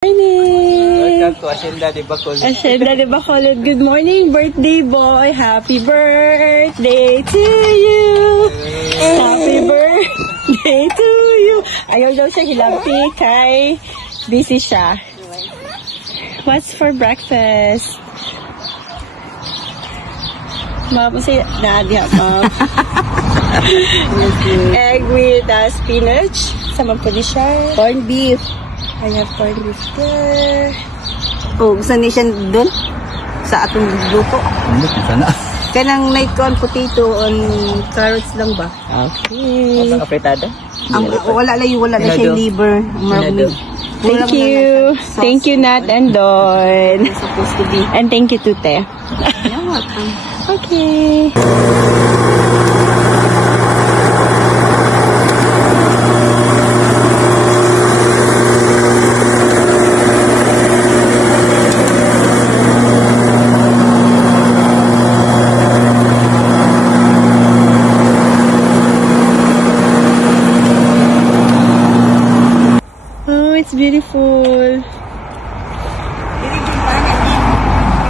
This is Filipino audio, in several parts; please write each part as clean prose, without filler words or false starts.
Morning! Welcome to Hacienda de Bacolod. Hacienda de Bacolod. Good morning, birthday boy. Happy birthday to you. Happy birthday to you. Ayaw daw siya hilampi kay busy siya. What's for breakfast? Mom, say Nadia, Mom. Egg with spinach. Sama po di siya. Corned beef. I have corned beef there. Oh, gusto niya siya doon? Sa atong luto. Sana. Kanang may corn potato on carrots lang ba? Okay. Ang apretada? Wala na siya liver. Thank you. Thank you, Nat and Don. Supposed to be. And thank you, Tute. You're welcome. Okay. It's beautiful.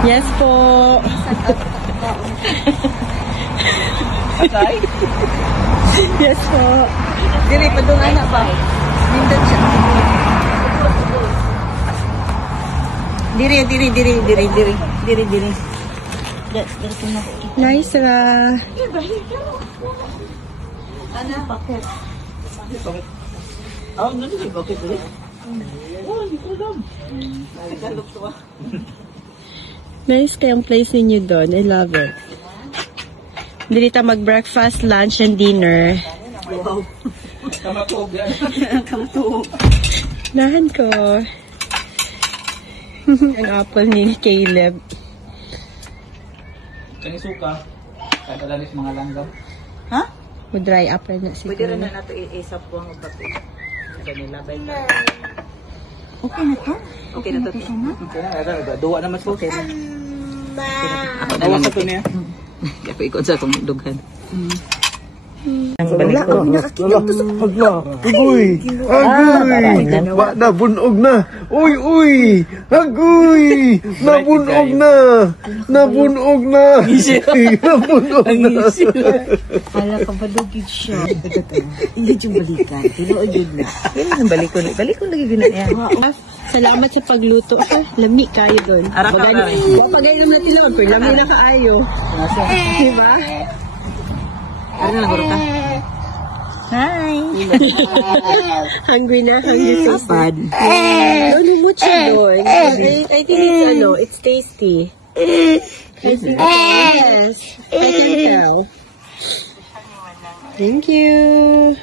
Yes po. Atay? Yes po. Diri, padungan na ba? Mindan siya. Diri. Nice ra. Ano? Bakit? Oh, no, bakit ulit? Oh, hindi ko alam. Nice kayong place ninyo doon. I love it. Dito mag-breakfast, lunch, and dinner. Wow. Kamatog yan. Kamatog. Nahan ko. Ang apple ni Caleb. Kani suka. Kadalalis mga langgam. Ha? Dry apple na siguro. Pwede rin na nato i-isap po ang bato. Kanila ba ito? Okay na to? Okay na to. Okay na, duwa naman po. Okay na. Ako na lang ito niya. Kaya pa ikot sa itong dughan. Wala, agoy, na bunog na, uy, agoy, nabunog na, nabunog na. Hala ka badugid siya. Hindi yung balikan. Tinuod yun na. Yan ang balikon lagi ginaya. Salamat sa pagluto. Lami kayo doon. Pagay naman natin lang. Pero lami na kaayo. Diba? Ano na ka? Hi! Hungry so Kapad. Ano mo siya doon? I think it's tasty. I think yes. I can tell. Thank you.